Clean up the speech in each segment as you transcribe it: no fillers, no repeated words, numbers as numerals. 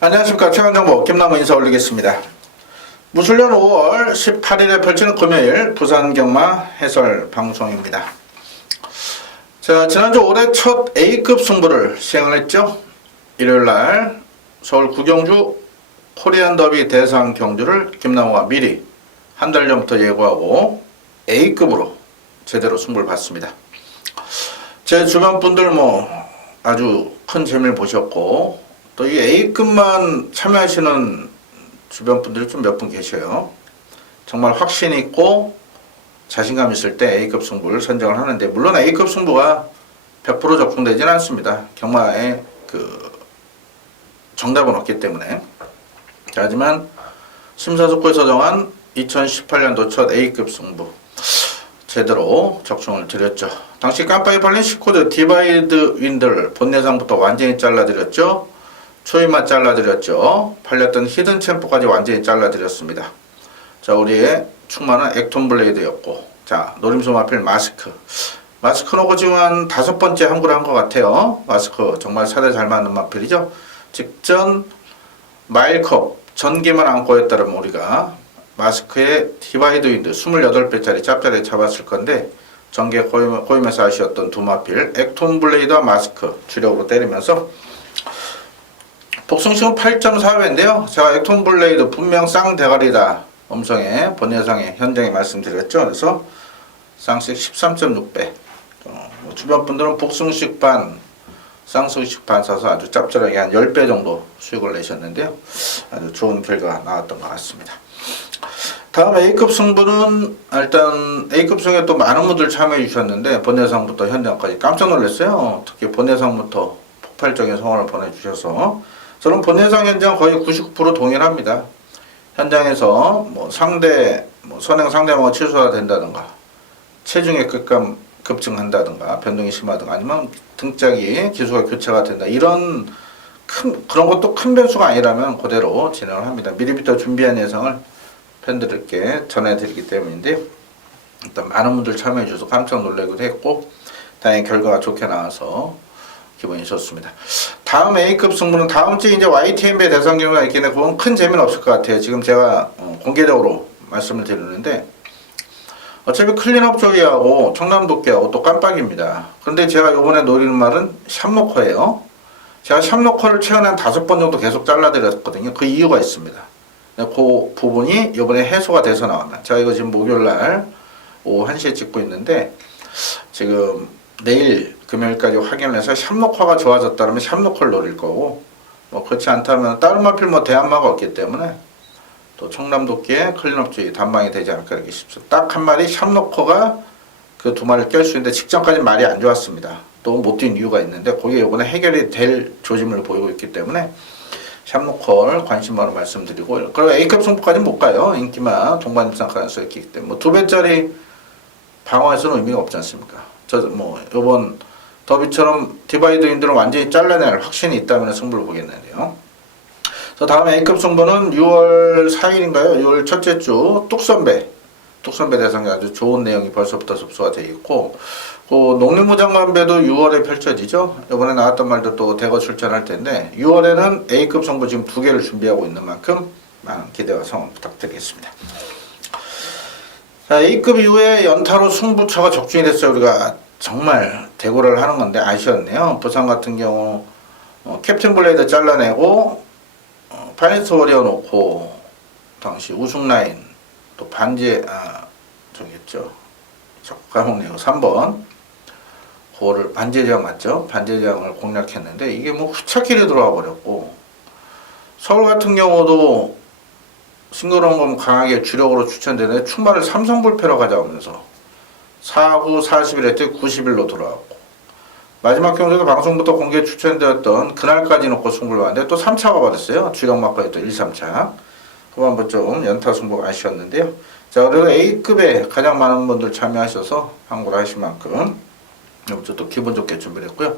안녕하십니까. 최강정보 김남호 인사 올리겠습니다. 무술년 5월 18일에 펼치는 금요일 부산경마 해설 방송입니다. 자, 지난주 올해 첫 A급 승부를 시행을 했죠. 일요일날 서울 구경주 코리안 더비 대상 경주를 김남호가 미리 한 달 전부터 예고하고 A급으로 제대로 승부를 봤습니다. 제 주변 분들 아주 큰 재미를 보셨고, 또 이 A급만 참여하시는 주변 분들이 좀 몇 분 계셔요. 정말 확신 있고 자신감 있을 때 A급 승부를 선정을 하는데, 물론 A급 승부가 100% 적중되지는 않습니다. 경마에 정답은 없기 때문에. 자, 하지만 심사숙고에서 정한 2018년도 첫 A급 승부 제대로 적중을 드렸죠. 당시 깜빡이 팔린 10코드 디바이드 윈들 본내상부터 완전히 잘라드렸죠. 초입만 잘라드렸죠. 팔렸던 히든 챔프까지 완전히 잘라드렸습니다. 자, 우리의 충만한 액톤 블레이드였고, 자, 노림수 마필 마스크 놓고 지금 한 5번째 항구를 한 것 같아요. 마스크 정말 사대 잘 맞는 마필이죠. 직전 마일컵 전기만 안고 했다면 우리가 마스크의 디바이드 윈드 28배짜리 짭짤하게 잡았을 건데, 전개 고임에서 아쉬웠던 두 마필 액톤 블레이드와 마스크 주력으로 때리면서 복승식은 8.4배인데요. 제가 액톤 블레이드 분명 쌍대가리다 음성에 본예상에 현장에 말씀드렸죠. 그래서 쌍식 13.6배. 주변 분들은 복승식 반, 쌍승식 반 사서 아주 짭짤하게 한 10배 정도 수익을 내셨는데요. 아주 좋은 결과가 나왔던 것 같습니다. 다음 A급 승부는, 일단 A급 승에 또 많은 분들 참여해 주셨는데 본예상부터 현장까지 깜짝 놀랐어요. 특히 본예상부터 폭발적인 성원을 보내주셔서 저는 본예상 현장 거의 99% 동일합니다. 현장에서 선행 상대방을 취소가 된다든가, 체중의 급증한다든가, 변동이 심하든가, 아니면 등짝이 기수가 교체가 된다, 이런 그런 것도 큰 변수가 아니라면 그대로 진행을 합니다. 미리부터 준비한 예상을 팬들에게 전해드리기 때문인데, 일단 많은 분들 참여해 주셔서 깜짝 놀라기도 했고, 다행히 결과가 좋게 나와서 기분이 좋습니다. 다음 A급 승부는 다음 주에 이제 YTNB 대상 경우가 있긴 해. 그건 큰 재미는 없을 것 같아요. 지금 제가 공개적으로 말씀을 드리는데, 어차피 클린업 조이하고 청남도끼하고 또 깜빡입니다. 그런데 제가 이번에 노리는 말은 샵노커예요. 제가 샵노커를 최근에 한 5번 정도 계속 잘라드렸거든요. 그 이유가 있습니다. 그 부분이 이번에 해소가 돼서 나오면, 제가 이거 지금 목요일날 오후 1시에 찍고 있는데, 지금 내일 금요일까지 확인을 해서 샵노커가 좋아졌다면 샵노커를 노릴 거고, 그렇지 않다면 다른 마필 대안마가 없기 때문에 또 청남도끼의 클린업주의 단방이 되지 않을까 이렇게 싶습니다. 딱 한 마리 샵노커가 그 두 마리를 깰 수 있는데 직전까지 말이 안 좋았습니다. 또 못 뛴 이유가 있는데 거기에 이번에 해결이 될 조짐을 보이고 있기 때문에 샵노커를 관심으로 말씀드리고, 그리고 A급 승부까지는 못 가요. 인기만 동반 입상 가능성이 있기 때문에 2배짜리 방어에서는 의미가 없지 않습니까? 요번 더비처럼 디바이드 윈드를 완전히 잘라낼 확신이 있다면 승부를 보겠는데요. 다음 A급 승부는 6월 4일인가요? 6월 첫째 주 뚝선배 대상이 아주 좋은 내용이 벌써부터 접수가 되어 있고, 농림부 장관배도 6월에 펼쳐지죠. 이번에 나왔던 말도 또 대거 출전할 텐데, 6월에는 A급 승부 지금 2개를 준비하고 있는 만큼 많은 기대와 성원 부탁드리겠습니다. 자, A급 이후에 연타로 승부처가 적중이 됐어요. 우리가 정말 대고를 하는 건데 아쉬웠네요. 부산 같은 경우 캡틴 블레이드 잘라내고 파이니스 워리어 놓고, 당시 우승 라인 또 반제 저기였죠. 자꾸 까먹네요. 3번 그거를 반제장 맞죠? 반제장을 공략했는데 이게 후차길에 들어와 버렸고, 서울 같은 경우도 싱글런 건 강하게 주력으로 추천되는데 충마를 삼성불패로 가져오면서 4구 41회 때 91로 돌아왔고, 마지막 경주도 방송부터 공개 추천되었던 그날까지 놓고 승부를 봤는데 또 3차가 받았어요. 주력막까지 또 1, 3차. 그 한번 좀 연타 승부가 아쉬웠는데요. 자, 그리고 A급에 가장 많은 분들 참여하셔서 항구를 하신 만큼 이번 주 또 기분 좋게 준비를 했고요.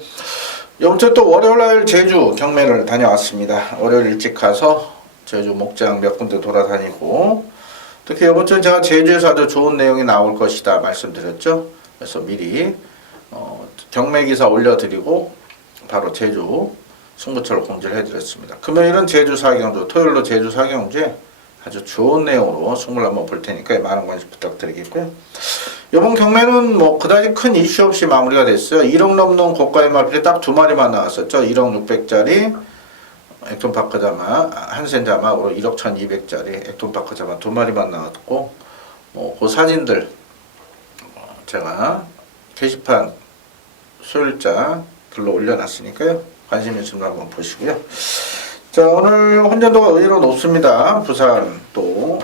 이번 주 또 월요일날 제주 경매를 다녀왔습니다. 월요일 일찍 가서 제주 목장 몇 군데 돌아다니고, 특히 이번 주는 제가 제주에서 아주 좋은 내용이 나올 것이다 말씀드렸죠. 그래서 미리 경매 기사 올려드리고 바로 제주 승부처를 공지를 해드렸습니다. 금요일은 제주 사경주, 토요일로 제주 사경주에 아주 좋은 내용으로 승부를 한번 볼 테니까 많은 관심 부탁드리겠고요. 이번 경매는 뭐 그다지 큰 이슈 없이 마무리가 됐어요. 1억 넘는 고가의 마필이 딱 두 마리만 나왔었죠. 1억 600짜리 액톤파크자마, 한센자마로 1억 1200짜리 액톤파크자마 두 마리만 나왔고, 그 사진들 제가 게시판 소일자 글로 올려놨으니까요. 관심 있으면 한번 보시고요. 자, 오늘 혼전도가 의외로 높습니다. 부산 또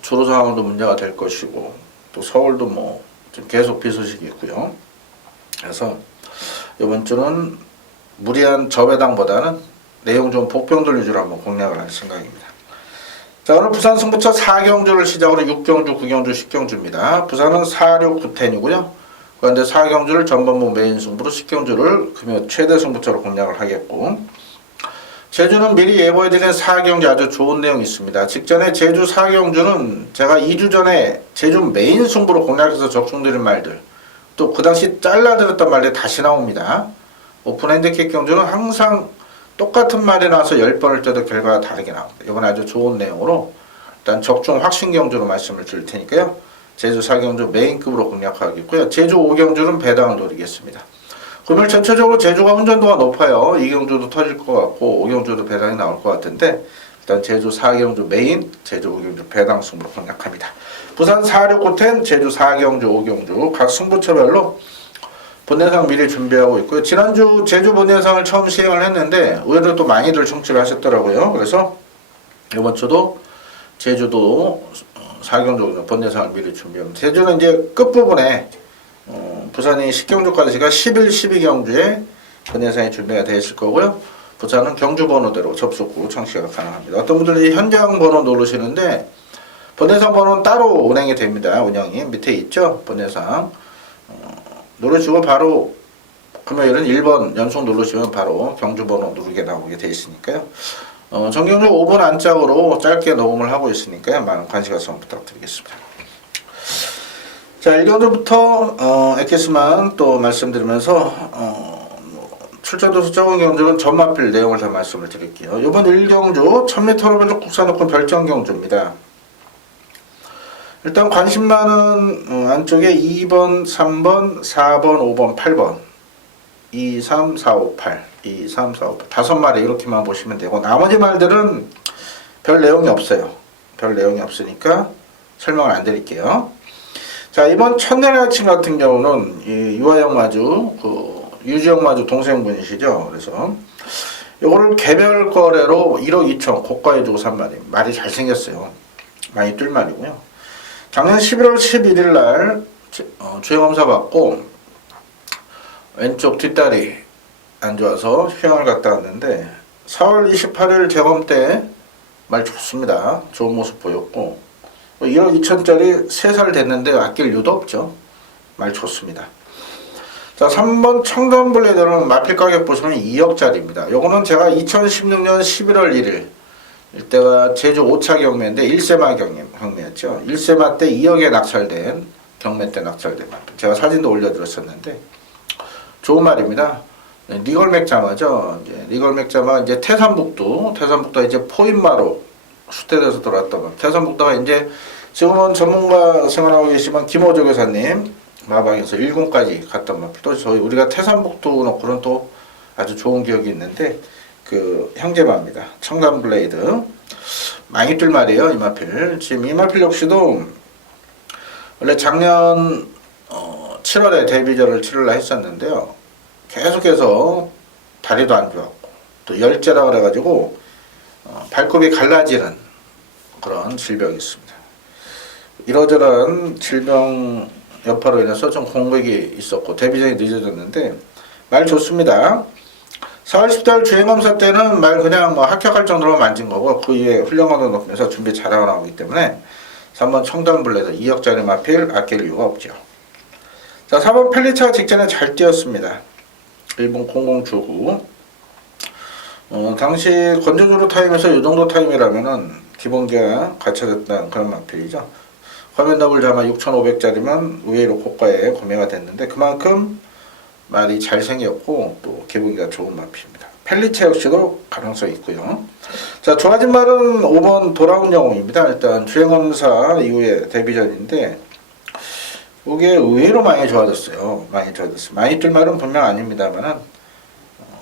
주로 상황도 문제가 될 것이고, 또 서울도 뭐 좀 계속 비 소식이 있고요. 그래서 이번 주는 무리한 저배당보다는 내용 좀 복병들 위주로 한번 공략을 할 생각입니다. 자, 오늘 부산 승부처 4경주를 시작으로 6경주, 9경주, 10경주입니다. 부산은 4, 6, 9텐이고요. 그런데 4경주를 전반부 메인 승부로 10경주를 금요 최대 승부처로 공략을 하겠고, 제주는 미리 예고해드린 4경주 아주 좋은 내용이 있습니다. 직전에 제주 4경주는 제가 2주 전에 제주 메인 승부로 공략해서 적중드린 말들, 또 그 당시 잘라드렸던 말들 다시 나옵니다. 오픈 핸디캡 경주는 항상 똑같은 말이 나와서 10번을 떠도 결과가 다르게 나옵니다. 이건 아주 좋은 내용으로 일단 적중 확신 경주로 말씀을 드릴 테니까요. 제주 4경주 메인급으로 공략하겠고요. 제주 5경주는 배당을 노리겠습니다. 금요일 전체적으로 제주가 혼전도가 높아요. 2경주도 터질 것 같고 5경주도 배당이 나올 것 같은데, 일단 제주 4경주 메인, 제주 5경주 배당 승부로 공략합니다. 부산 4, 6, 9텐, 제주 4경주, 5경주 각 승부처별로 본예상 미리 준비하고 있고요. 지난주 제주 본예상을 처음 시행을 했는데 의외로 또 많이들 청취를 하셨더라고요. 그래서 이번 주도 제주도 4경주 본예상을 미리 준비합니다. 제주는 이제 끝부분에 부산이 10경주까지가 11, 12경주에 본예상이 준비가 되어 있을 거고요. 부산은 경주 번호대로 접속 후 청취가 가능합니다. 어떤 분들이 현장 번호 누르시는데 본예상 번호는 따로 운행이 됩니다. 운영이 밑에 있죠. 본예상 누르시고 바로 금요일은 1번 연속 누르시면 바로 경주 번호 누르게 나오게 되어 있으니까요. 정경주 5분 안짝으로 짧게 녹음을 하고 있으니까요. 많은 관심 가성 부탁드리겠습니다. 자, 1경주부터 엑기스만 또 말씀드리면서 출전도수 적은 경주는 전마필 내용을 다 말씀을 드릴게요. 이번 1경주 1000m 국산오픈 별정경주입니다. 일단 관심 많은 안쪽에 2번, 3번, 4번, 5번, 8번 2, 3, 4, 5, 8 2, 3, 4, 5, 8 다섯 마리 이렇게만 보시면 되고, 나머지 말들은 별 내용이 없어요. 별 내용이 없으니까 설명을 안 드릴게요. 자, 이번 첫날 아침 같은 경우는 이 유아영 마주, 유지영 마주 동생분이시죠. 그래서 요거를 개별 거래로 1억 2천 고가에 주고 산 말이 잘생겼어요. 많이 뜰 말이고요. 작년 11월 11일 날 주행검사 받고 왼쪽 뒷다리 안 좋아서 휴양을 갔다 왔는데 4월 28일 재검 때 말 좋습니다. 좋은 모습 보였고 1억 2천짜리 3살 됐는데 아낄 이유도 없죠. 말 좋습니다. 자, 3번 청담블레드는 마필 가격 보시면 2억짜리입니다. 요거는 제가 2016년 11월 1일 이때가 제주 5차 경매인데 1세마 경매였죠. 1세마 때 2억에 낙찰된, 경매 때 낙찰된 마필. 제가 사진도 올려드렸었는데 좋은 말입니다. 리걸맥 자마죠. 리걸맥 자마 이제 태산북도가 이제 포인마로 수태돼서 돌아왔던 거. 태산북도가 이제 지금은 전문가 생활하고 계시면 김호조 교사님 마방에서 1군까지 갔던 마필. 또 저희 우리가 태산북도 놓고는 또 아주 좋은 기억이 있는데 그 형제마입니다. 청담블레이드 많이 뜰 말이에요. 이 마필. 지금 이 마필 역시도 원래 작년 7월에 데뷔전을 치르려 했었는데요. 계속해서 다리도 안 좋았고 또 열재라 그래가지고 발굽이 갈라지는 그런 질병이 있습니다. 이러저런 질병 여파로 인해서 좀 공백이 있었고 데뷔전이 늦어졌는데 말 좋습니다. 4월 10달 주행검사 때는 말 그냥 뭐 합격할 정도로 만진 거고 그 이후에 훈련관도 높으면서 준비 잘하고 나오기 때문에 3번 청담블레드 2억짜리 마필 아낄 이유가 없죠. 자, 4번 펠리차가 직전에 잘 뛰었습니다. 일본 00주구. 당시 건조주로 타임에서 이 정도 타임이라면은 기본기가 갖춰졌다는 그런 마필이죠. 화면 더블 자마 6,500짜리만 의외로 고가에 구매가 됐는데 그만큼 말이 잘생겼고 또 기본기가 좋은 마필입니다. 펠리체 역시도 가능성이 있고요. 자, 좋아진 말은 5번 돌아온 영웅입니다. 일단 주행검사 이후에 데뷔전인데 이게 의외로 많이 좋아졌어요. 많이 좋아졌어요. 많이 뛸 말은 분명 아닙니다만은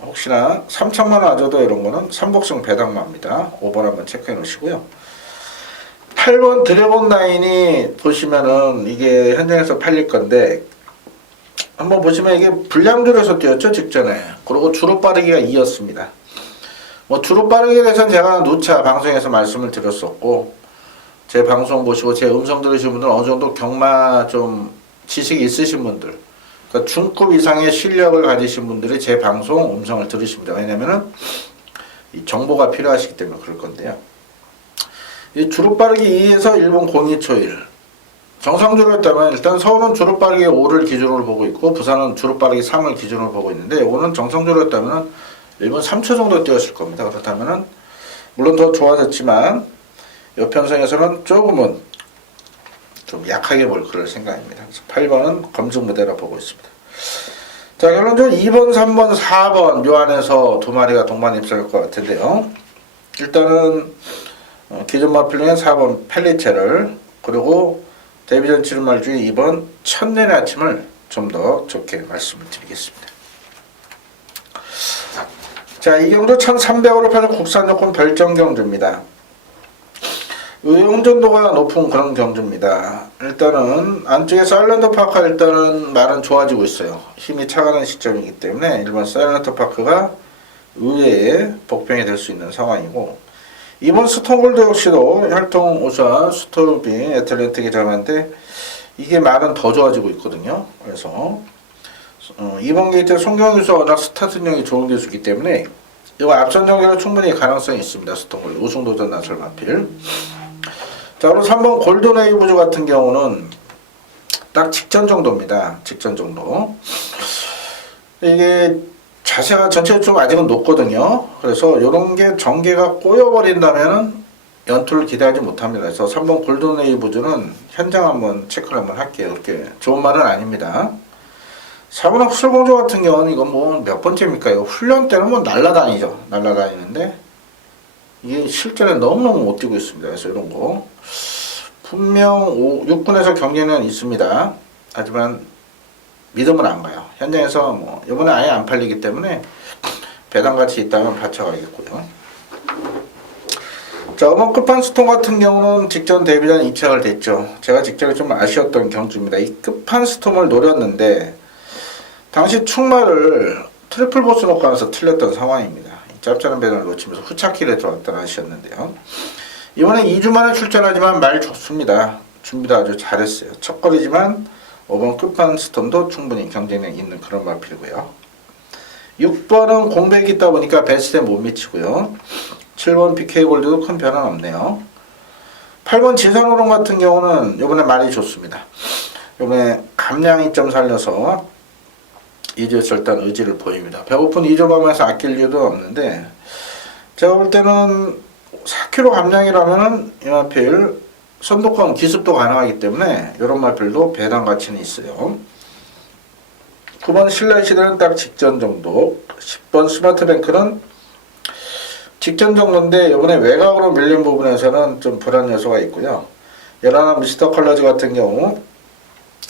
혹시나 3천만 와줘도 이런 거는 삼복승 배당마입니다. 5번 한번 체크해 놓으시고요. 8번 드래곤 라인이 보시면은 이게 현장에서 팔릴 건데 한번 보시면 이게 불량줄에서 뛰었죠, 직전에. 그리고 주로 빠르기가 2였습니다. 뭐 주로 빠르기에 대해서는 제가 누차 방송에서 말씀을 드렸었고 제 방송 보시고 제 음성 들으신 분들은 어느 정도 경마 좀 지식이 있으신 분들, 그러니까 중급 이상의 실력을 가지신 분들이 제 방송 음성을 들으십니다. 왜냐면은 이 정보가 필요하시기 때문에 그럴 건데요. 이 주로 빠르기 2에서 일본 02초일 정상주로 했다면 일단 서울은 주로 빠르기 5를 기준으로 보고 있고 부산은 주로 빠르기 3을 기준으로 보고 있는데 이거는 정상주로 했다면 1분 3초 정도 뛰었을 겁니다. 그렇다면은 물론 더 좋아졌지만 여편성에서는 조금은 좀 약하게 볼 그럴 생각입니다. 그래서 8번은 검증 무대라 보고 있습니다. 자, 결론적으로 2번, 3번, 4번 요 안에서 두 마리가 동반 입성할 것 같은데요. 일단은 기존 마필링의 4번 펠리체를 그리고 데뷔전 치르말 중에 2번 첫내의 아침을 좀 더 좋게 말씀을 드리겠습니다. 자, 이 경주 1300으로 파는 국산 조건 별정 경주입니다. 의용전도가 높은 그런 경주입니다. 일단은 안쪽에 사일런트 파크가 일단은 말은 좋아지고 있어요. 힘이 차가는 시점이기 때문에 일반 사일런트 파크가 의외의 복병이 될 수 있는 상황이고 이번 스톤골드 역시도 혈통 오션 스톨비 애틀랜틱이 잡았는데 이게 말은 더 좋아지고 있거든요. 그래서 이번 게이트 송경유수 워낙 스타트력이 좋은 기수이기 때문에 이거 앞선 경기로 충분히 가능성이 있습니다. 스톤골드 우승도전 나설 마필. 자, 그럼 3번 골든웨이브즈 같은 경우는 딱 직전 정도입니다. 직전 정도. 이게 자세가 전체적으로 좀 아직은 높거든요. 그래서 이런 게 전개가 꼬여버린다면은 연투를 기대하지 못합니다. 그래서 3번 골든웨이브즈는 현장 한번 체크를 한번 할게요. 그렇게 좋은 말은 아닙니다. 4번의 흡술공주 같은 경우는 이건 뭐 몇 번째입니까? 이거 훈련 때는 뭐 날라다니죠. 날라다니는데 이게 실전에 너무너무 못 뛰고 있습니다. 그래서 이런 거 분명 6군에서 경기는 있습니다. 하지만 믿음은 안 가요. 현장에서 뭐 이번에 아예 안 팔리기 때문에 배당같이 있다면 받쳐가겠고요. 자, 음원 끝판스톤 같은 경우는 직전 데뷔전 2착을 됐죠. 제가 직전에 좀 아쉬웠던 경주입니다. 이 끝판스톰을 노렸는데 당시 충마를 트리플 보스 놓고 하면서 틀렸던 상황입니다. 짭짤한 배당을 놓치면서 후착길에 들어왔던 아쉬웠는데요. 이번에 2주 만에 출전하지만 말 좋습니다. 준비도 아주 잘했어요. 첫거리지만 5번 끝판스톰도 충분히 경쟁력 있는 그런 마필이고요. 6번은 공백이 있다 보니까 베스트에 못 미치고요. 7번 BK골드도 큰 변화는 없네요. 8번 지상으론 같은 경우는 이번에 말이 좋습니다. 이번에 감량이 좀 살려서 2주 절단 의지를 보입니다. 배고픈 2주 밤에서 아낄 이유도 없는데 제가 볼 때는 4kg 감량이라면은 이 마필 선두권 기습도 가능하기 때문에 이런 마필도 배당 가치는 있어요. 9번 신라시대는 딱 직전 정도, 10번 스마트뱅크는 직전 정도인데 이번에 외곽으로 밀린 부분에서는 좀 불안 요소가 있고요. 11 미스터 컬러즈 같은 경우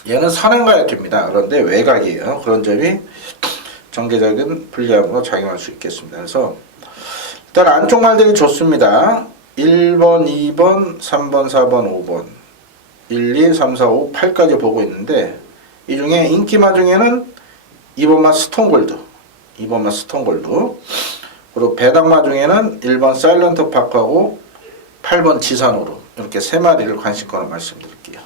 얘는 선행가야 됩니다. 그런데 외곽이에요. 그런 점이 전개적인 불리함으로 작용할 수 있겠습니다. 그래서 일단 안쪽 말들이 좋습니다. 1번, 2번, 3번, 4번, 5번 1, 2, 3, 4, 5, 8까지 보고 있는데 이 중에 인기마 중에는 2번마 스톤골드 2번마 스톤골드 그리고 배당마 중에는 1번 사일런트 파크하고 8번 지산으로 이렇게 세 마리를 관심권을 말씀드릴게요.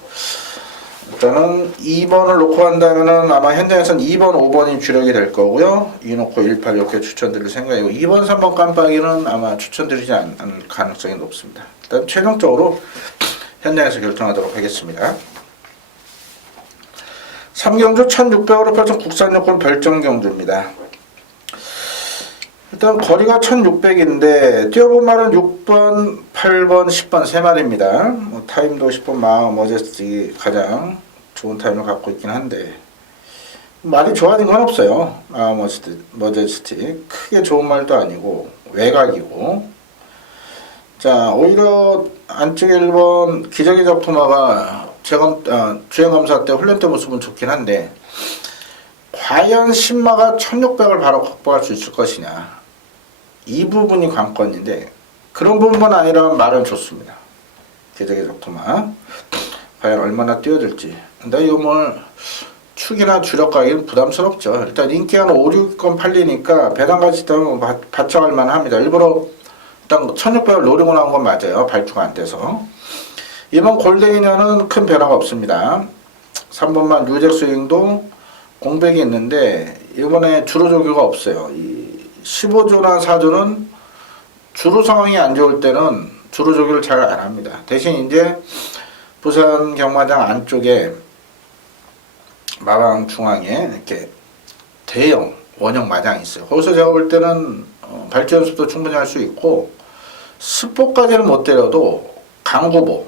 일단은 2번을 놓고 한다면은 아마 현장에서는 2번, 5번이 주력이 될 거고요. 2 놓고 1, 8 이렇게 추천드릴 생각이고 2번, 3번 깜빡이는 아마 추천드리지 않을 가능성이 높습니다. 일단 최종적으로 현장에서 결정하도록 하겠습니다. 3경주 1600으로 펼친 국산 여권 별정 경주입니다. 일단 거리가 1600인데 뛰어본 말은 6번, 8번, 10번 세 마리입니다. 뭐 타임도 10번 마음 어제스틱이 가장 좋은 타임을 갖고 있긴 한데 말이 좋아진 건 없어요. 머저스틱 크게 좋은 말도 아니고 외곽이고. 자, 오히려 안쪽에 1번 기저귀 적토마가 주행 검사 때 훈련 때 모습은 좋긴 한데 과연 신마가 1600을 바로 확보할 수 있을 것이냐, 이 부분이 관건인데 그런 부분만 아니라면 말은 좋습니다. 기저귀 적토마 과연 얼마나 뛰어들지. 근데 이거 뭐 축이나 주력 가기는 부담스럽죠. 일단 인기 한 5, 6건 팔리니까 배당같이 있다면 받쳐갈 만합니다. 일부러 일단 1600을 노리고 나온 건 맞아요. 발주가 안 돼서. 이번 골드이너는 큰 변화가 없습니다. 3번만 뉴잭 스윙도 공백이 있는데 이번에 주로 조교가 없어요. 이 15조나 4조는 주로 상황이 안 좋을 때는 주로 조교를 잘 안 합니다. 대신 이제 부산 경마장 안쪽에 마방 중앙에 이렇게 대형 원형 마장이 있어요. 거기서 제가 볼 때는 발주 연습도 충분히 할 수 있고 스포까지는 못 때려도 강구보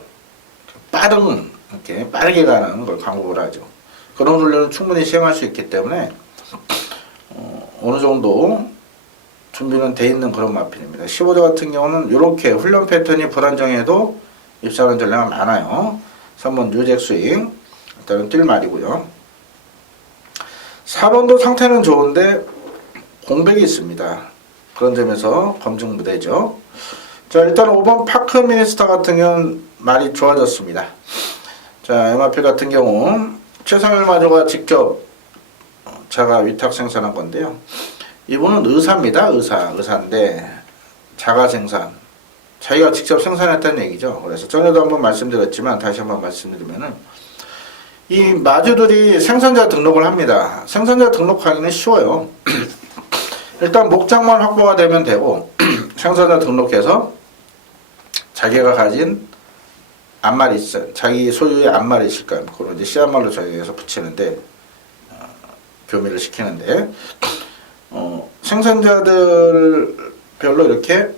빠른 이렇게 빠르게 가는 걸 강구보라 하죠. 그런 훈련을 충분히 시행할 수 있기 때문에 어느 정도 준비는 돼 있는 그런 마필입니다. 15조 같은 경우는 이렇게 훈련 패턴이 불안정해도 입사하는 전례가 많아요. 3번 뉴잭 스윙 일단은 뛸 말이고요. 4번도 상태는 좋은데 공백이 있습니다. 그런 점에서 검증 무대죠. 자, 일단 5번 파크 미니스터 같은 경우는 말이 좋아졌습니다. 자, MRP 같은 경우 최상일 마조가 직접 자가 위탁 생산한 건데요. 이분은 의사입니다. 의사인데 자가 생산, 자기가 직접 생산했다는 얘기죠. 그래서 전에도 한번 말씀드렸지만 다시 한번 말씀드리면은 이 마주들이 생산자 등록을 합니다. 생산자 등록하기는 쉬워요. 일단 목장만 확보가 되면 되고 생산자 등록해서 자기가 가진 암말이 있어요. 자기 소유의 암말이 있을 거예요. 그걸 이제 씨앗말로 저희에서 붙이는데 교미를 시키는데 생산자들 별로 이렇게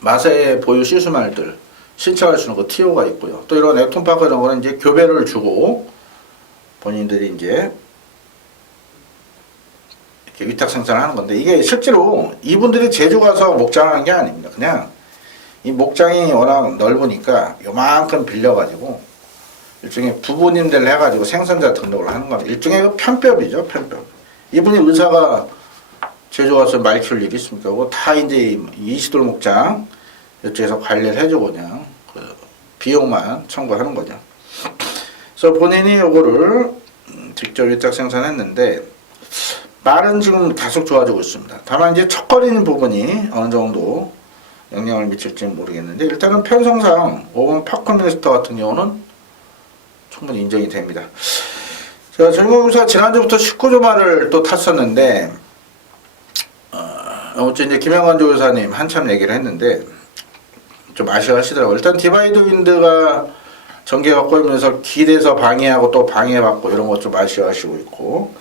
마세 보유 시수말들 신청할 수 있는 그 TO가 있고요. 또 이런 액톤파크 이런 거는 이제 교배를 주고 본인들이 이제 이렇게 위탁 생산을 하는 건데 이게 실제로 이분들이 제주 가서 목장하는 게 아닙니다. 그냥 이 목장이 워낙 넓으니까 요만큼 빌려가지고 일종의 부부님들 해가지고 생산자 등록을 하는 겁니다. 일종의 그 편법이죠, 편법. 이분이 의사가 제주 가서 말 키울 일이 있습니까? 그거 다 이제 이시돌 목장 이쪽에서 관리를 해주고 그냥 그 비용만 청구하는 거죠. 그래서 본인이 요거를 직접 위탁 생산했는데 말은 지금 계속 좋아지고 있습니다. 다만 이제 척거리는 부분이 어느 정도 영향을 미칠지 모르겠는데 일단은 편성상 5번 파크미니스터 같은 경우는 충분히 인정이 됩니다. 제가 전공유사 지난주부터 19조 말을 또 탔었는데 아무튼 이제 김영환 조교사님 한참 얘기를 했는데 좀 아쉬워하시더라고요. 일단 디바이드 윈드가 전개가 꼬이면서 길에서 방해하고 또 방해받고 이런 것 좀 아쉬워하시고 있고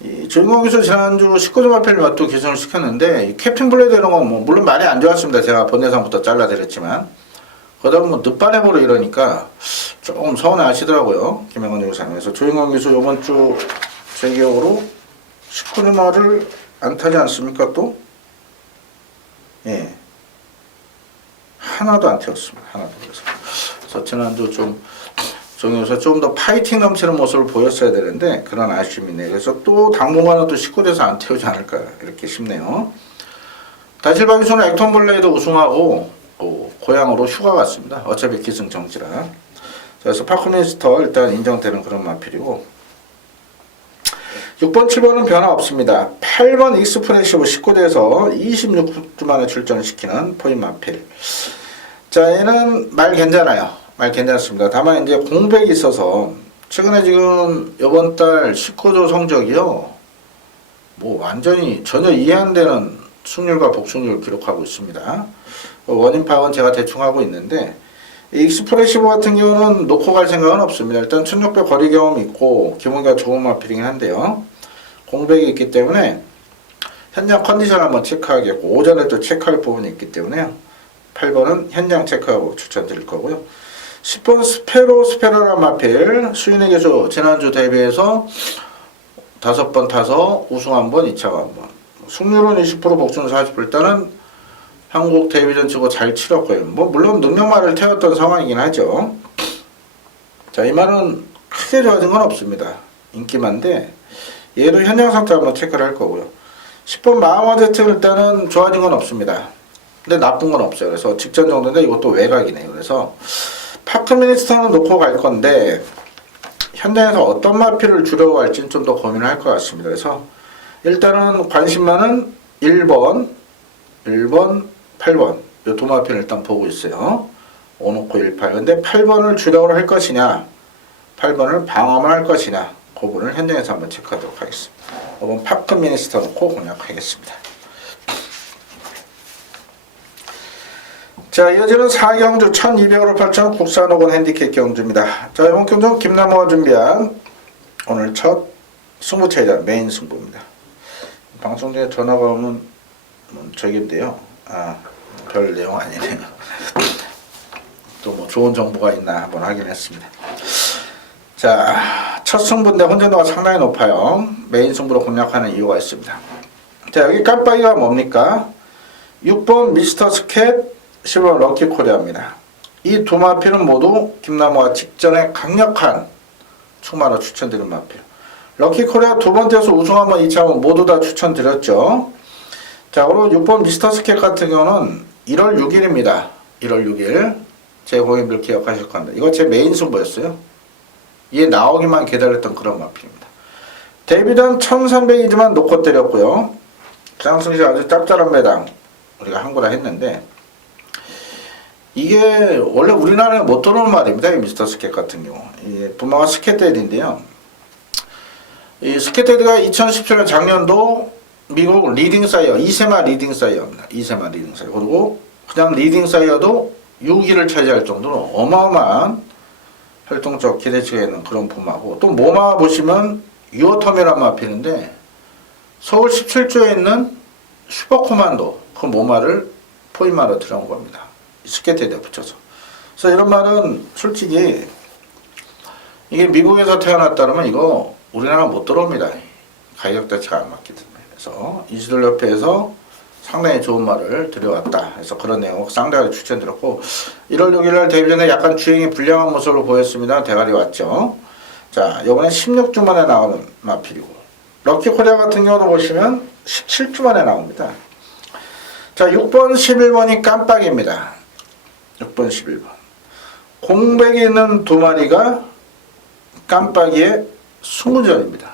이 조인공기수 지난주 19조 마필 맛도 개선을 시켰는데 이 캡틴 블레이드 이런 건 뭐 물론 많이 안 좋았습니다. 제가 본예상부터 잘라드렸지만 그러다 보면 늦바래보로 이러니까 조금 서운해 하시더라고요. 김영환 조교사님. 그래서 조인공기수 이번 주 제 기억으로 19조 말을 안 타지 않습니까 또? 예. 하나도 안 태웠습니다. 하나도. 그래서 지난주 좀 정영서 좀 더 파이팅 넘치는 모습을 보였어야 되는데 그런 아쉬움이 있네요. 그래서 또 당분간은 또 19대에서 안 태우지 않을까 이렇게 싶네요. 다실바기수는 액톤블레이드 우승하고 고향으로 휴가 갔습니다. 어차피 기승정지라. 그래서 파크미니스터 일단 인정되는 그런 마필이고 6번, 7번은 변화 없습니다. 8번 익스프레시브 19대에서 26주 만에 출전을 시키는 포인 마필. 자, 얘는 말 괜찮아요. 말 괜찮습니다. 다만 이제 공백이 있어서 최근에 지금 이번 달 19조 성적이요. 뭐 완전히 전혀 이해 안 되는 승률과 복승률을 기록하고 있습니다. 원인 파악은 제가 대충 하고 있는데 익스프레시브 같은 경우는 놓고 갈 생각은 없습니다. 일단 1600 거리 경험이 있고 기본기가 좋은 마필이긴 한데요. 공백이 있기 때문에 현장 컨디션 한번 체크하겠고 오전에 또 체크할 부분이 있기 때문에 8번은 현장 체크하고 추천드릴 거고요. 10번 스페로란 마필 수인의 개수 지난주 대비해서 5번 타서 우승 1번, 2차가 1번. 승률은 20%, 복수는 40%. 일단은 한국 데뷔전 치고 잘 치렀고요. 뭐 물론 능력말을 태웠던 상황이긴 하죠. 자, 이 말은 크게 좋아진 건 없습니다. 인기만데 얘도 현장 상태 한번 체크를 할 거고요. 10번 마음어제트 일단은 좋아진 건 없습니다. 근데 나쁜 건 없어요. 그래서 직전 정도인데 이것도 외곽이네요. 그래서 파크미니스터는 놓고 갈 건데 현장에서 어떤 마필을 주려고 할지는 좀 더 고민을 할 것 같습니다. 그래서 일단은 관심만은 1번, 8번 이 두 마필을 일단 보고 있어요. 5놓고 18. 근데 8번을 주력으로 할 것이냐 8번을 방어만 할 것이냐 그 부분을 현장에서 한번 체크하도록 하겠습니다. 5번 파크미니스터 놓고 공략하겠습니다. 자, 이어지는 4경주 1200으로 펼쳐는 국산호건 핸디캡 경주입니다. 자, 이번 경주는 김남호가 준비한 오늘 첫 승부차이다. 메인 승부입니다. 방송 중에 전화가 오면 저긴데요. 별 내용 아니네요. 또 뭐 좋은 정보가 있나 한번 확인했습니다. 자, 첫 승부인데 혼전도가 상당히 높아요. 메인 승부로 공략하는 이유가 있습니다. 자, 여기 깜빡이가 뭡니까? 6번 미스터 스캣, 10번 럭키 코리아입니다. 이 두 마필은 모두 김남호가 직전에 강력한 축마로 추천드린 마필. 럭키 코리아 두 번째에서 우승 한번 2차원 모두 다 추천드렸죠. 자, 그리고 6번 미스터 스캣 같은 경우는 1월 6일입니다. 1월 6일. 제 고객님들 기억하실 겁니다. 이거 제 메인 승부였어요. 얘 나오기만 기다렸던 그런 마필입니다. 데뷔전 1300이지만 놓고 때렸고요. 장승시 아주 짭짤한 매당 우리가 한거라 했는데 이게 원래 우리나라에 못 들어오는 말입니다. 이 미스터 스캣 같은 경우. 이게 분명한 스캣데드인데요. 이 스캣데드가 2017년 작년도 미국 리딩 사이어 2세마 리딩 사이어입니다. 2세마 리딩 사이어. 그리고 그냥 리딩 사이어도 6위를 차지할 정도로 어마어마한 활동적 기대치가 있는 그런 부마고, 또 모마 보시면 유어텀이란 마필인데 서울 17조에 있는 슈퍼코만도 그 모마를 포인마로 들어온 겁니다. 스케트에다 붙여서. 그래서 이런 말은 솔직히 이게 미국에서 태어났다면 이거 우리나라 못 들어옵니다. 가격 자체가 안 맞기 때문에. 그래서 이시돌협회에서 상당히 좋은 말을 들여왔다. 그래서 그런 내용 상당히 추천드렸고, 1월 6일날 데뷔전에 약간 주행이 불량한 모습을 보였습니다. 대가리 왔죠. 자, 이번에 16주 만에 나오는 마필이고, 럭키 코리아 같은 경우도 보시면 17주 만에 나옵니다. 자, 6번, 11번이 깜빡입니다. 6번, 11번. 공백이 있는 두 마리가 깜빡이의 20전입니다.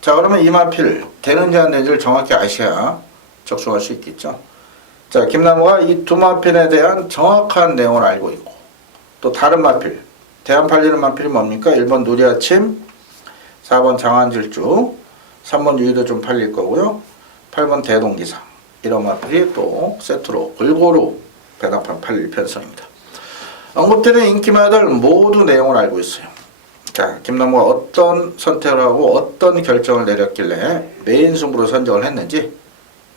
자, 그러면 이 마필 되는지 안 되는지를 정확히 아셔야 적중할 수 있겠죠. 자, 김남호가 이 두 마필에 대한 정확한 내용을 알고 있고, 또 다른 마필, 대안 팔리는 마필이 뭡니까? 1번 누리아침, 4번 장안질주, 3번 유의도 좀 팔릴 거고요. 8번 대동기상. 이런 마필이 또 세트로 골고루 배당판 팔릴 편성입니다. 언급되는 인기마들 모두 내용을 알고 있어요. 자, 김남호가 어떤 선택을 하고 어떤 결정을 내렸길래 메인 승부로 선정을 했는지,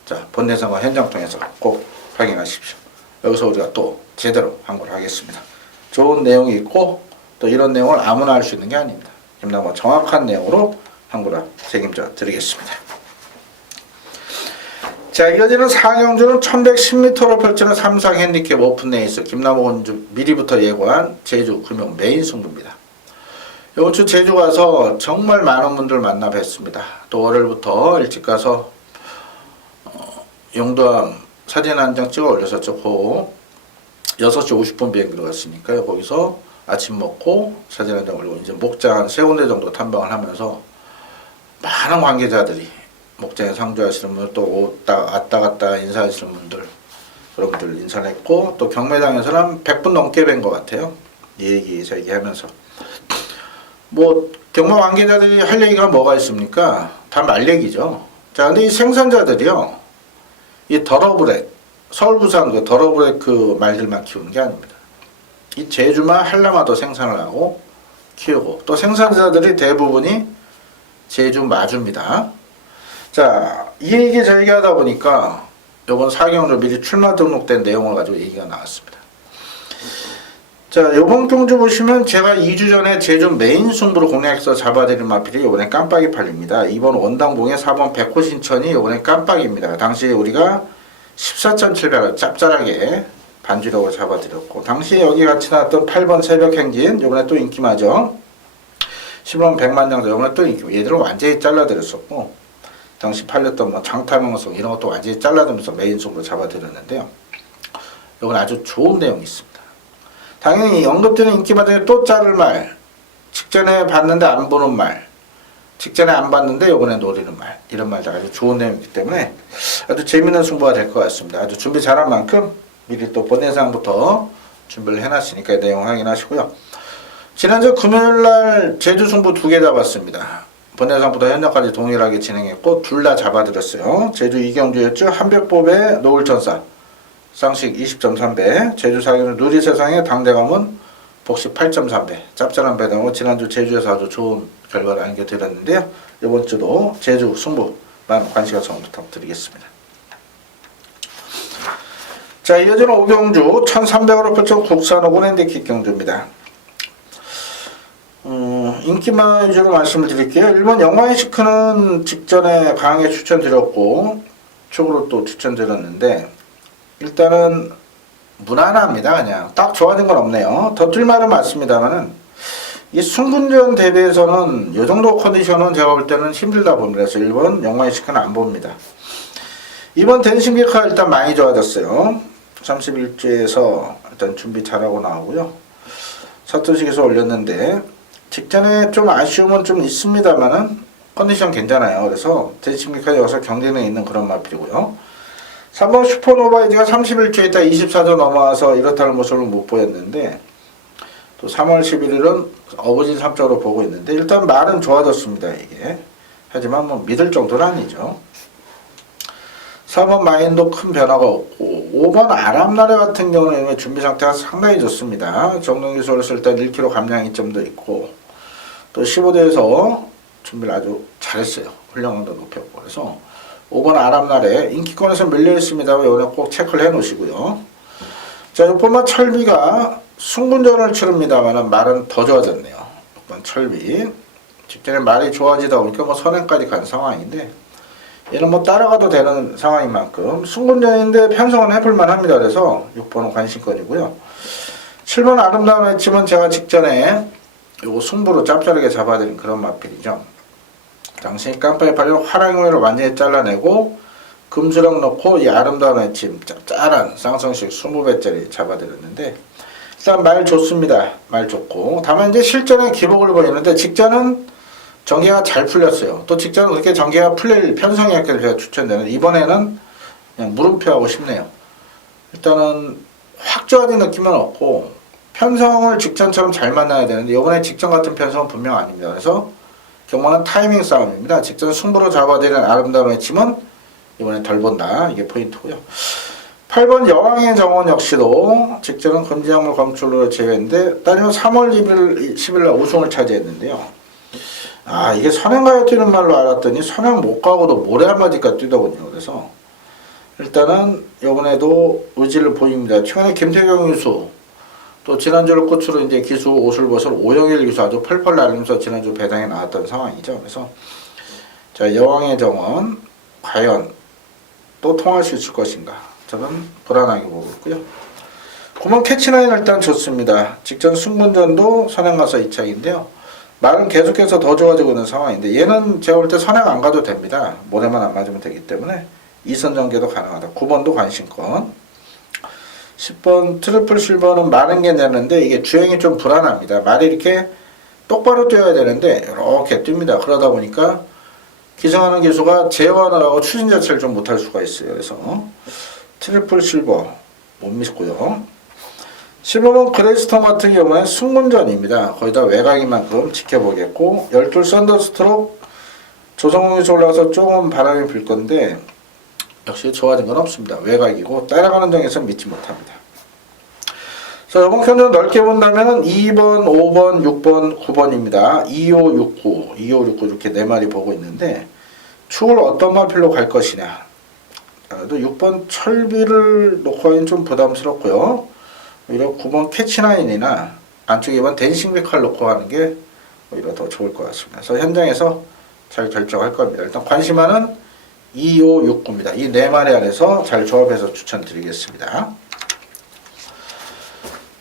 자, 본내상과 현장 통해서 꼭 확인하십시오. 여기서 우리가 또 제대로 한걸 하겠습니다. 좋은 내용이 있고 또 이런 내용을 아무나 할 수 있는 게 아닙니다. 김남호 정확한 내용으로 한거라 책임져 드리겠습니다. 자, 이어지는 4경주는 1110m로 펼치는 삼상 핸디캡 오픈 레이스, 김남호 원주 미리부터 예고한 제주 금용 메인 승부입니다. 이번 주 제주 가서 정말 많은 분들 만나 뵀습니다. 또 월요일부터 일찍 가서 영도암 사진 한 장 찍어 올렸었죠. 그 6시 50분 비행기로 갔으니까요. 거기서 아침 먹고 사진 한 장 올리고 이제 목장 한 3군데 정도 탐방을 하면서 많은 관계자들이 목장에 상주하시는 분들, 또 왔다 갔다 인사하시는 분들, 여러분들 인사를 했고, 또 경매장에서는 100분 넘게 뵌 것 같아요. 이 얘기 저 얘기 하면서 뭐 경매 관계자들이 할 얘기가 뭐가 있습니까? 다 말 얘기죠. 자, 근데 이 생산자들이요, 이 더러브렉, 서울 부산 그 더러브렉 그 말들만 키우는 게 아닙니다. 이 제주만 한라마도 생산을 하고 키우고, 또 생산자들이 대부분이 제주 마주입니다. 자, 이 얘기 저희가 하다 보니까 이번 4경주 미리 출마 등록된 내용을 가지고 얘기가 나왔습니다. 자, 요번 경주 보시면 제가 2주 전에 제주 메인 승부로 공략해서 잡아드린 마필이 요번에 깜빡이 팔립니다. 2번 원당봉에 4번 백호신천이 요번에 깜빡입니다. 당시에 우리가 14.7배로 짭짤하게 반주력으로 잡아드렸고, 당시에 여기 같이 나왔던 8번 새벽행진 요번에 또 인기마죠. 10번 백만장도 요번에 또 인기, 얘들은 완전히 잘라드렸었고, 당시 팔렸던 뭐 장타명성 이런 것도 완전히 잘라드면서 메인 승부로 잡아드렸는데요. 요건 아주 좋은 내용이 있습니다. 당연히 언급되는 인기마저에 또 자를 말, 직전에 봤는데 안 보는 말, 직전에 안 봤는데 요번에 노리는 말, 이런 말들 아주 좋은 내용이기 때문에 아주 재밌는 승부가 될 것 같습니다. 아주 준비 잘한 만큼 미리 또 본예상부터 준비를 해놨으니까 내용 확인하시고요. 지난주 금요일날 제주 승부 2개 잡았습니다. 본예상부터 현장까지 동일하게 진행했고 둘 다 잡아드렸어요. 제주 이경주였죠. 한백법의 노을천사 쌍식 20.3배, 제주 사기는 누리세상의 당대감은 복식 8.3배, 짭짤한 배당으로 지난주 제주에서 아주 좋은 결과를 안겨드렸는데요. 이번 주도 제주 승부 많은 관심 가성 부탁드리겠습니다. 자, 이어지는 오경주 1300으로 펼쳐 국산 오렌디킥 경주입니다. 인기만 위주로 말씀을 드릴게요. 1번 영광의시크는 직전에 강하게 추천드렸고 쪽으로 또 추천드렸는데 일단은 무난합니다. 그냥 딱 좋아진 건 없네요. 더 뛸 말은 많습니다만은 이 승분전 대비해서는 이 정도 컨디션은 제가 볼 때는 힘들다 봅니다. 그래서 1번 영광의시크는 안 봅니다. 2번 댄싱비카 일단 많이 좋아졌어요. 31주에서 일단 준비 잘하고 나오고요. 사토식에서 올렸는데 직전에 좀 아쉬움은 좀 있습니다만은 컨디션 괜찮아요. 그래서 댄싱비카에 와서 경쟁에 있는 그런 마필이고요. 3번 슈퍼노바이즈가 31주에 있다 24주 넘어와서 이렇다는 모습을 못 보였는데 또 3월 11일은 어거진 3적으로 보고 있는데 일단 말은 좋아졌습니다. 이게 하지만 뭐 믿을 정도는 아니죠. 4번 마인도 큰 변화가 없고 5번 아람나래 같은 경우는 준비 상태가 상당히 좋습니다. 정동기술에서 일단 1kg 감량 이점도 있고 또 15대에서 준비를 아주 잘했어요. 훈련도 높였고 그래서 5번 아람날에 인기권에서 밀려있습니다. 이번에 꼭 체크를 해 놓으시고요. 자, 6번만 철비가 승분전을 치릅니다만 말은 더 좋아졌네요. 6번 철비. 직전에 말이 좋아지다 보니까 뭐 선행까지 간 상황인데 얘는 뭐 따라가도 되는 상황인 만큼 승분전인데 편성은 해볼만 합니다. 그래서 6번은 관심권이고요. 7번 아름다운 외침은 제가 직전에 요거 승부로 짭짤하게 잡아드린 그런 마필이죠. 당시 깜빡이 팔려 화랑으로 완전히 잘라내고 금수령 넣고 이 아름다운 외침 짭짤한 쌍성식 20배짜리 잡아드렸는데 일단 말 좋습니다. 말 좋고 다만 이제 실전에 기복을 보이는데 직전은 전개가 잘 풀렸어요. 또 직전은 그렇게 전개가 풀릴 편성이었기 제가 추천드리는 이번에는 그냥 물음표하고 싶네요. 일단은 확 좋아진 느낌은 없고 편성을 직전처럼 잘 만나야 되는데 이번에 직전 같은 편성은 분명 아닙니다. 그래서 경마는 타이밍 싸움입니다. 직전 승부로 잡아들이는 아름다운 외침은 이번에 덜 본다. 이게 포인트고요. 8번 여왕의 정원 역시도 직전은 금지약물 검출로 제외했는데 따지면 3월 10일 우승을 차지했는데요. 아, 이게 선행가에 뛰는 말로 알았더니 선행 못 가고도 모래 한마디가 뛰더군요. 그래서 일단은 이번에도 의지를 보입니다. 최근에 김태경 유수 또 지난주를 끝으로 이제 기수 옷을 벗을 오영일 기수 아주 펄펄 날리면서 지난주 배당에 나왔던 상황이죠. 그래서 자, 여왕의 정원 과연 또 통할 수 있을 것인가? 저는 불안하게 보고 있고요. 9번 캐치라인 일단 좋습니다. 직전 승분전도 선행 가서 2착인데요. 말은 계속해서 더 좋아지고 있는 상황인데 얘는 제가 볼 때 선행 안 가도 됩니다. 모래만 안 맞으면 되기 때문에 2선 전개도 가능하다. 9번도 관심권. 10번 트리플 실버는 많은 게 내는데 이게 주행이 좀 불안합니다. 말이 이렇게 똑바로 뛰어야 되는데 이렇게 뜁니다. 그러다 보니까 기승하는 기수가 제어하느라고 추진 자체를 좀 못할 수가 있어요. 그래서 트리플 실버 못 믿고요. 15번 그레이스톤 같은 경우는 승문전입니다. 거의 다 외곽인 만큼 지켜보겠고 12 썬더스트록 조성웅 기수 올라가서 조금 바람이 불 건데 역시 좋아진 건 없습니다. 외곽이고 따라가는 점에서 믿지 못합니다. 자, 이번 편은 넓게 본다면 2번, 5번, 6번, 9번입니다. 2569, 2569 이렇게 네 마리 보고 있는데 축을 어떤 마필로 갈 것이냐. 또 6번 철비를 놓고 하긴 좀 부담스럽고요. 오히려 9번 캐치나인이나 안쪽에 2번 댄싱비칼 놓고 하는 게 오히려 더 좋을 것 같습니다. 그래서 현장에서 잘 결정할 겁니다. 일단 관심하는 2, 5, 6, 9입니다. 이 네 마리 안에서 잘 조합해서 추천드리겠습니다.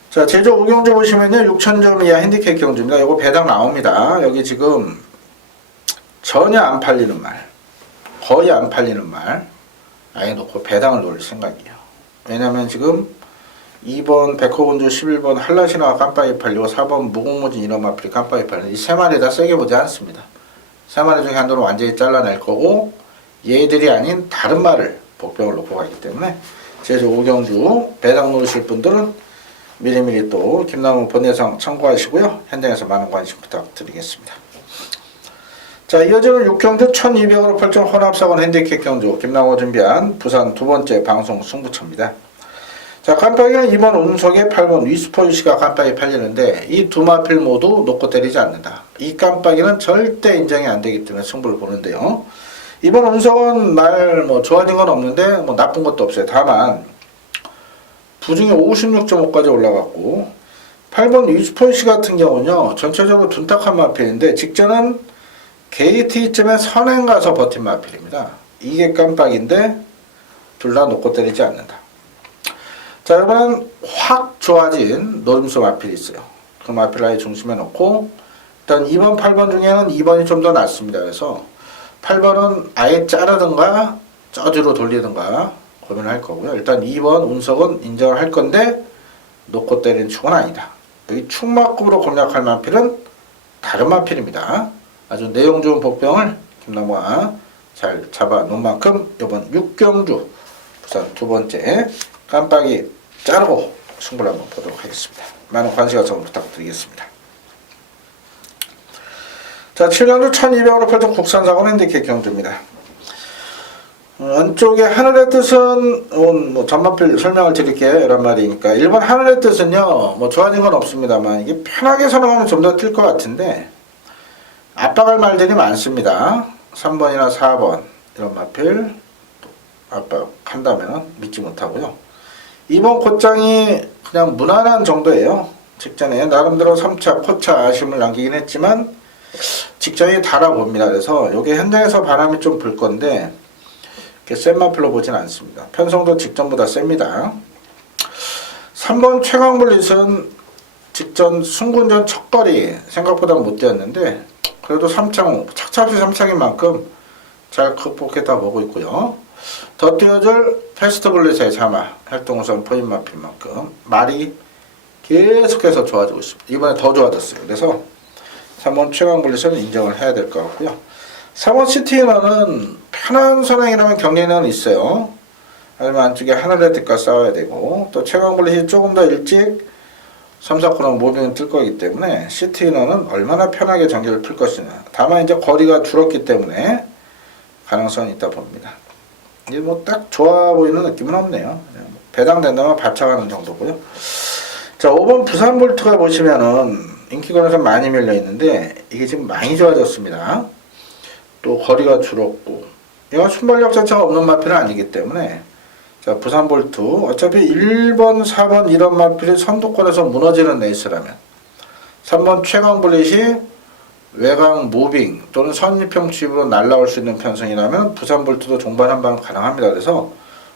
자, 제조 5경주 보시면요. 6,000점 이하 핸디캡 경주입니다. 이거 배당 나옵니다. 여기 지금 전혀 안 팔리는 말, 거의 안 팔리는 말 아예 놓고 배당을 노릴 생각이에요. 왜냐면 지금 2번 백호군주 11번 한라신화가 깜빡이 팔리고 4번 무공무진 이너마필이 깜빡이 팔리고 이 세 마리 다 세게 보지 않습니다. 세 마리 중에 한도는 완전히 잘라낼 거고 얘들이 아닌 다른 말을 복병을 놓고 가기 때문에 제주 5경주 배당 놓으실 분들은 미리미리 또 김남우 번외상 참고하시고요. 현장에서 많은 관심 부탁드리겠습니다. 자, 이어지는 6경주 1200으로 펼쳐 혼합사건 핸디캡 경주 김남우가 준비한 부산 두 번째 방송 승부처입니다. 자, 깜빡이는 2번 운석에 8번 위스퍼유시가 깜빡이 팔리는데 이 두 마필 모두 놓고 때리지 않는다. 이 깜빡이는 절대 인정이 안 되기 때문에 승부를 보는데요. 이번 운석은 말 뭐 좋아진 건 없는데 뭐 나쁜 것도 없어요. 다만 부중에 56.5까지 올라갔고 8번 위스퍼유시 같은 경우는요. 전체적으로 둔탁한 마필인데 직전은 게이트점에 선행 가서 버틴 마필입니다. 이게 깜빡인데 둘 다 놓고 때리지 않는다. 자, 이번엔 확 좋아진 노림수 마필이 있어요. 그 마필 아예 중심에 놓고 일단 2번, 8번 중에는 2번이 좀 더 낫습니다. 그래서 8번은 아예 자르든가 저지로 돌리든가 고민을 할 거고요. 일단 2번 운석은 인정을 할 건데 놓고 때리는 축은 아니다. 여기 축마급으로 공략할 마필은 다른 마필입니다. 아주 내용 좋은 복병을 김남우가 잘 잡아 놓은 만큼 이번 6경주 부산 두 번째 깜빡이 자르고 승부를 한번 보도록 하겠습니다. 많은 관심과 성원 부탁드리겠습니다. 자, 7경주 1200으로 펼쳐 국산사고 핸디캡 경주입니다. 안쪽에 하늘의 뜻은 뭐 전마필 설명을 드릴게요. 이런 말이니까 1번 하늘의 뜻은요. 뭐 좋아진 건 없습니다만 이게 편하게 선언하면 좀 더 뛸 것 같은데 압박할 말들이 많습니다. 3번이나 4번 이런 마필 압박한다면 믿지 못하고요. 2번 곧장이 그냥 무난한 정도예요. 직전에 나름대로 3차, 포차 아쉬움을 남기긴 했지만 직전이 달아봅니다. 그래서 이게 현장에서 바람이 좀 불 건데 이렇게 센 마필로 보진 않습니다. 편성도 직전보다 셉니다. 3번 최강블릿은 직전 순군전 척거리 생각보다 못 뛰었는데 그래도 3창, 착잡히 3창인 만큼 잘 극복했다 보고 있고요. 더 뛰어줄 패스트블릿의 자마 활동우선 포인 마필 만큼 말이 계속해서 좋아지고 있습니다. 이번에 더 좋아졌어요. 그래서 3번 최강블릿은 인정을 해야 될 것 같고요. 3번 시티너는 편한 선행이라면 경례는 있어요. 하지만 안쪽에 하늘의 뜻과 싸워야 되고 또 최강블릿이 조금 더 일찍 3, 4코너 모빙을 뜰 거기 때문에 시티너는 얼마나 편하게 전개를 풀 것이냐. 다만 이제 거리가 줄었기 때문에 가능성이 있다 봅니다. 이게 뭐 딱 좋아 보이는 느낌은 없네요. 배당된다면 바쳐가는 정도고요. 자, 5번 부산볼트가 보시면은 인기권에서 많이 밀려 있는데 이게 지금 많이 좋아졌습니다. 또 거리가 줄었고 얘가 순발력 자체가 없는 마필은 아니기 때문에 자, 부산볼트 어차피 1번, 4번 이런 마필이 선두권에서 무너지는 레이스라면 3번 최강블릿이 외곽 무빙 또는 선입형 취입으로 날라올 수 있는 편성이라면 부산볼트도 종반 한방 가능합니다. 그래서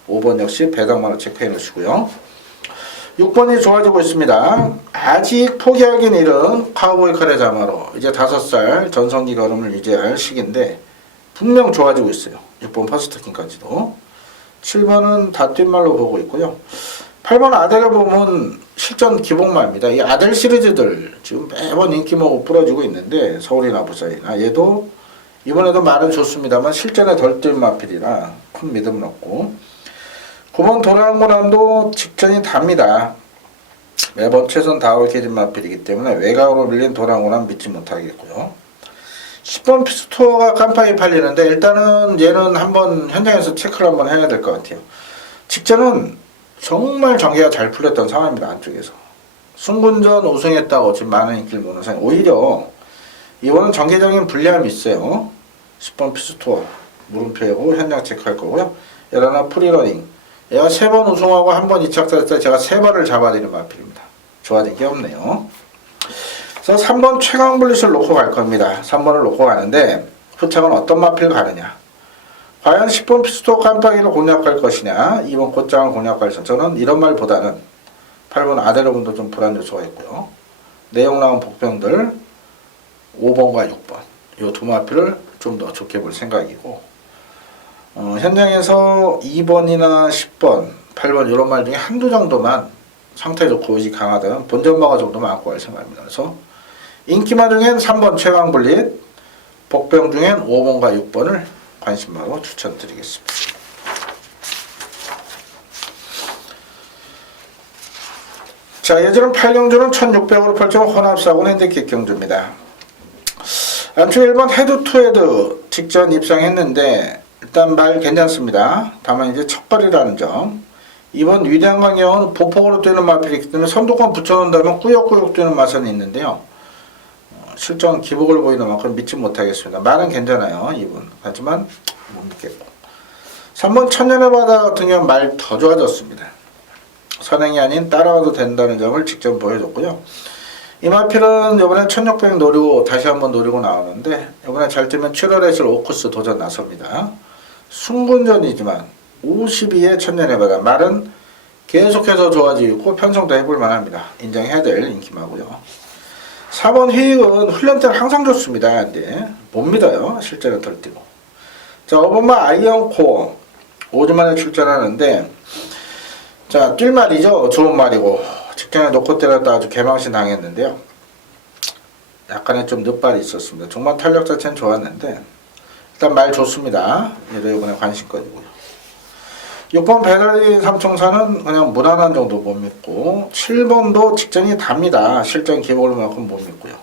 5번 역시 배당만을 체크해 놓으시고요. 6번이 좋아지고 있습니다. 아직 포기하긴 이른 카우보이 카레 자마로 이제 5살 전성기 걸음을 유지할 시기인데 분명 좋아지고 있어요. 6번 퍼스트킹까지도. 7번은 다 뛴 말로 보고 있고요. 8번 아델을 보면 실전 기복마입니다. 이 아델 시리즈들 지금 매번 인기모으고 부러지고 있는데 서울이나 부산이나 얘도 이번에도 말은 좋습니다만 실전에 덜 뛴 마필이라 큰 믿음은 없고 9번 도랑고남도 직전이 답니다. 매번 최선 다올 계진 마필이기 때문에 외곽으로 밀린 도랑고남 믿지 못하겠고요. 10번 피스토어가 깜빡이 팔리는데 일단은 얘는 한번 현장에서 체크를 한번 해야 될 것 같아요. 직전은 정말 전개가 잘 풀렸던 상황입니다. 안쪽에서 순군전 우승했다고 지금 많은 인기를 모는 상황. 오히려 이번은 전개적인 불리함이 있어요. 10번 피스토어 물음표고 현장 체크할 거고요. 11 프리러닝 얘가 3번 우승하고 한 번 이착됐을 때 제가 3번을 잡아드리는 마필입니다. 좋아진 게 없네요. 그래서 3번 최강블릿을 놓고 갈 겁니다. 3번을 놓고 가는데 후창은 어떤 마필 가느냐. 과연 10번 피스토 깜빡이를 공략할 것이냐, 2번 꽃장을 공략할 것이냐. 저는 이런 말보다는 8번 아데르분도 좀 불안 요소가 있고요. 내용 나온 복병들 5번과 6번 이 두 마필을 좀 더 좋게 볼 생각이고, 현장에서 2번이나 10번, 8번 이런 말 중에 한두 정도만 상태 좋고 의지 강하다면 본전마가 정도만 안고 갈 생각입니다. 그래서 인기마 중엔 3번 최강블릿, 복병 중엔 5번과 6번을 관심마로 추천드리겠습니다. 자, 예전은 8경주는 1600으로 펼쳐 혼합사고 핸디캡 경주입니다. 안쪽 1번 헤드 투 헤드 직전 입상했는데 일단 말 괜찮습니다. 다만 이제 첫 발이라는 점. 2번 위대한 강경은 보폭으로 뛰는 마필이 있기 때문에 선두권 붙여놓는다면 꾸역꾸역 뛰는 맛은 있는데요. 실전 기복을 보이는 만큼 믿지 못하겠습니다. 말은 괜찮아요. 2번. 하지만 못 믿겠고. 3번 천년의 바다 같은 경우는 말 더 좋아졌습니다. 선행이 아닌 따라와도 된다는 점을 직접 보여줬고요. 이 마필은 이번에 1600 노리고 다시 한번 노리고 나오는데 이번에 잘 뛰면 7월에 있을 오크스 도전 나섭니다. 순군전이지만 52에 천년의 바다. 말은 계속해서 좋아지고 편성도 해볼 만합니다. 인정해야 될 인기마고요. 4번 휘익은 훈련 때는 항상 좋습니다. 근데 못 믿어요. 실제는 덜 뛰고. 자, 5번만 아이언 코어 5주 만에 출전하는데, 자, 뛸 말이죠. 좋은 말이고 직전에 놓고 때렸다 아주 개망신 당했는데요. 약간의 좀 늦발이 있었습니다. 종반 탄력 자체는 좋았는데 일단 말 좋습니다. 얘도 이번에 관심거리고요. 6번 배달인 삼총사는 그냥 무난한 정도 못 믿고, 7번도 직전이 답니다. 실전 기복을만큼 못 믿고요.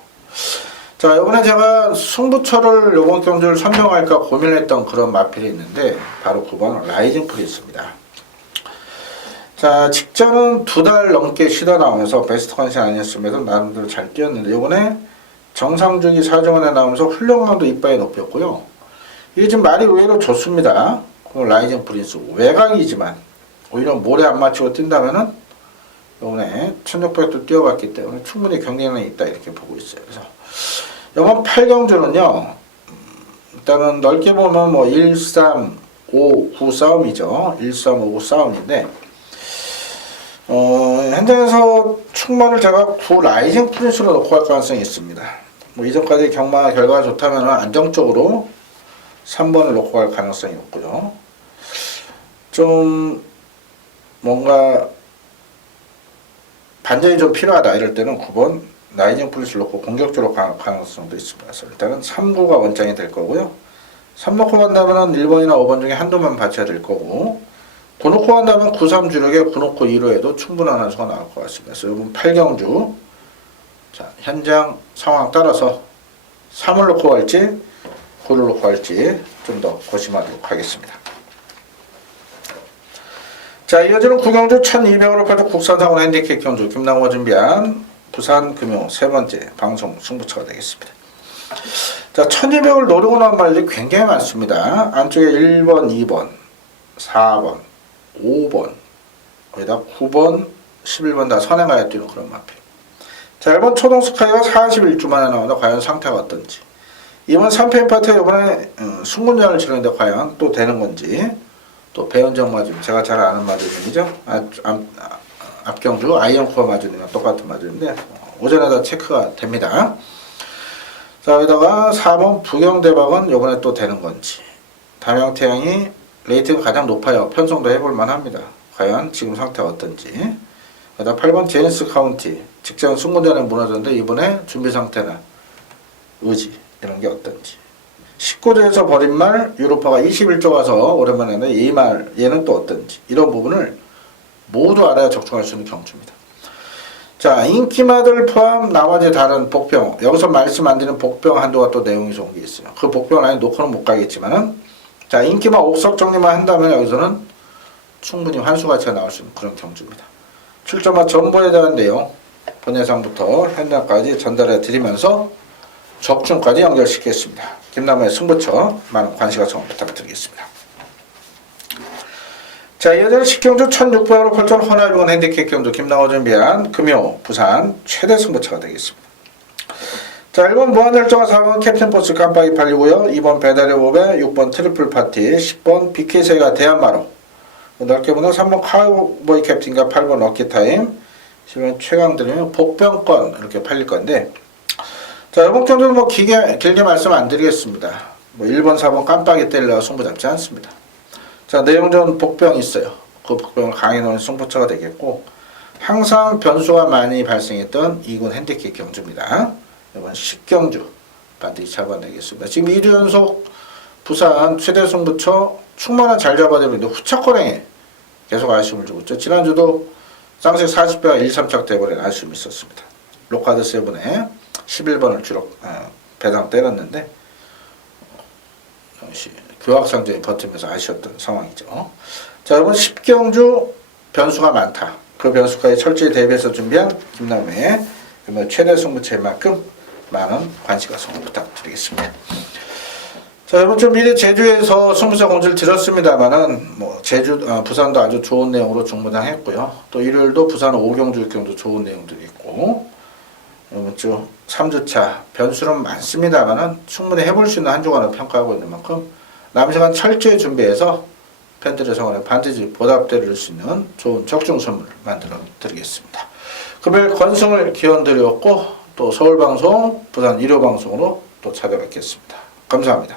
자, 이번에 제가 승부처를 이번 경주를 선정할까 고민했던 그런 마필이 있는데 바로 9번 라이징 프린스입니다. 자, 직전은 2달 넘게 쉬다 나오면서 베스트 컨디션 아니었음에도 나름대로 잘 뛰었는데 이번에 정상주기 4주 만에 나오면서 훈련감도 이빠이 높였고요. 이게 지금 말이 의외로 좋습니다. 라이징 프린스 외곽이지만 오히려 모래 안 맞추고 뛴다면은 이번에 1600도 뛰어봤기 때문에 충분히 경쟁력이 있다 이렇게 보고 있어요. 그래서 이번 8경주는요, 일단은 넓게 보면 뭐 1, 3, 5, 9 싸움이죠. 1, 3, 5, 9 싸움인데 현장에서 충만을 제가 9 라이징 프린스로 놓고 갈 가능성이 있습니다. 뭐 이전까지 경마 결과가 좋다면 안정적으로 3번을 놓고 갈 가능성이 있고요. 좀 뭔가 반전이 좀 필요하다 이럴 때는 9번 라이징 프린스를 놓고 공격적으로 갈 가능성도 있습니다. 그래서 일단은 3구가 원장이 될 거고요. 3 놓고 간다면 1번이나 5번 중에 한두만 받쳐야 될 거고, 9 놓고 간다면 9, 3 주력에 9 놓고 2로 해도 충분한 한 수가 나올 것 같습니다. 그래서 이번 8경주 자, 현장 상황 따라서 3을 놓고 갈지 9를 놓고 갈지 좀 더 고심하도록 하겠습니다. 자, 이어지는 9경주 1200으로 팔도 국산상원 핸디캡 경주 김남호가 준비한 부산금융 세 번째 방송 승부처가 되겠습니다. 자, 1200을 노리고 나온 말들이 굉장히 많습니다. 안쪽에 1번, 2번, 4번, 5번, 거기다 9번, 11번 다 선행하여 뛰는 그런 마필. 자, 1번 초동스카이가 41주 만에 나오는데 과연 상태가 어떤지. 2번 3패인 파트에 이번에 순군전을 치르는데 과연 또 되는 건지. 또 배현정 마준, 제가 잘 아는 마준이죠. 앞경주 아이언코어 마준이랑 똑같은 마준인데 오전에 다 체크가 됩니다. 자, 여기다가 4번 부경대박은 이번에 또 되는 건지. 담양태양이 레이트가 가장 높아요. 편성도 해볼 만합니다. 과연 지금 상태가 어떤지. 여기다 8번 제니스 카운티 직전 승군전에 무너졌는데 이번에 준비 상태나 의지 이런 게 어떤지. 19조에서 버린 말 유로파가 21조 가서 오랜만에 했는데 이 말 얘는 또 어떤지. 이런 부분을 모두 알아야 적중할 수 있는 경주입니다. 자, 인기마들 포함 나머지 다른 복병, 여기서 말씀 안 드리는 복병 한도가 또 내용이 좋은 게 있어요. 그 복병 라인 놓고는 못 가겠지만은, 자, 인기마 옥석 정리만 한다면 여기서는 충분히 환수가치가 나올 수 있는 그런 경주입니다. 출전마 정보에 대한 내용 본예상부터 현장까지 전달해 드리면서 적중까지 연결시키겠습니다. 김남호의 승부처 많은 관심과 성원 부탁드리겠습니다. 자, 여전 식경주 1600으로 펼쳐온 허나비건 핸디캡 경주 김나호 준비한 금요 부산 최대 승부처가 되겠습니다. 자, 1번 무한열정화, 4번 캡틴포스 깜빡이 팔리고요. 2번 배달의 법에 6번 트리플 파티, 10번 BK세가 대한마로, 넓게 보는 3번 카우보이 캡틴과 8번 럭키타임, 10번 최강들이면 복병권 이렇게 팔릴 건데, 자, 이번 경주는 뭐 길게 말씀 안 드리겠습니다. 뭐 1번, 4번 깜빡이 때리려고 승부 잡지 않습니다. 자, 내용전 복병 있어요. 그 복병을 강해 놓은 승부처가 되겠고, 항상 변수가 많이 발생했던 2군 핸디캡 경주입니다. 이번 식경주 반드시 잡아내겠습니다. 지금 2주 연속 부산 최대 승부처 충만한 잘 잡아내고 있는데 후착거랭에 계속 아쉬움을 주고 있죠. 지난주도 쌍색 40배가 1, 3착 돼버린 아쉬움이 있었습니다. 로카드 세븐에 11번을 주로 배당 때렸는데 역시 교학상전이 버티면서 아쉬웠던 상황이죠. 자, 여러분 식경주 변수가 많다. 그 변수까지 철저히 대비해서 준비한 김남우의 최대 승부처만큼 많은 관심과 성원 부탁드리겠습니다. 자, 여러분 좀 미리 제주에서 승부처 공지를 드렸습니다만은 뭐 부산도 아주 좋은 내용으로 중무장했고요. 또 일요일도 부산 5경주 6경주 좋은 내용들이 있고, 여러분 좀 3주차 변수는 많습니다만은 충분히 해볼 수 있는 한 주간을 평가하고 있는 만큼 남은 시간 철저히 준비해서 팬들의 성원에 반드시 보답드릴 수 있는 좋은 적중 선물을 만들어 드리겠습니다. 금요일 건승을 기원 드렸고 또 서울방송, 부산 1호방송으로 또 찾아뵙겠습니다. 감사합니다.